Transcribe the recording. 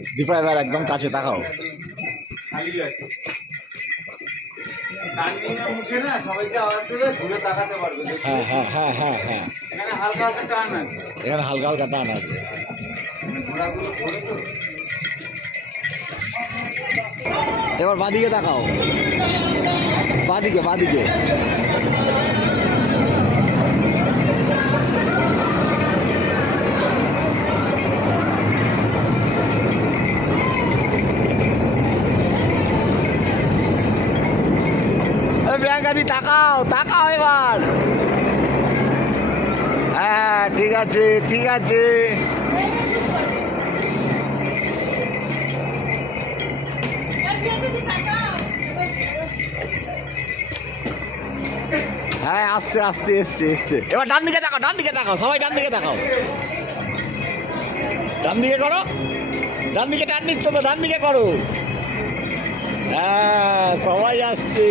দীপা এবার একদম কাছে তাকাও। খালি আছে টার্নিংয়ের মুখে না সবাইকে আওয়াজ দেবে ঘুরে তাকাতে পারবে। হ্যাঁ হ্যাঁ হ্যাঁ হ্যাঁ হ্যাঁ, এখানে হালকা হালকা টার্ন আছে, এখানে হালকা হালকা টান আছে। ঘোড়াগুলো ঘোরে তো। এবার বাদিকে তাকাও, বাদিকে বাদিকে। প্রিয়াঙ্কাদি তাকাও তাকাও এবার। হ্যাঁ ঠিক আছে ঠিক আছে। হ্যাঁ আসছে আসছে এসছে এসছে। এবার ডান দিকে তাকাও, ডান দিকে তাকাও, সবাই ডান দিকে তাকাও। ডান দিকে করো, ডান দিকে টান নিচ্ছ তো, ডান দিকে করো। হ্যাঁ সবাই আসছে।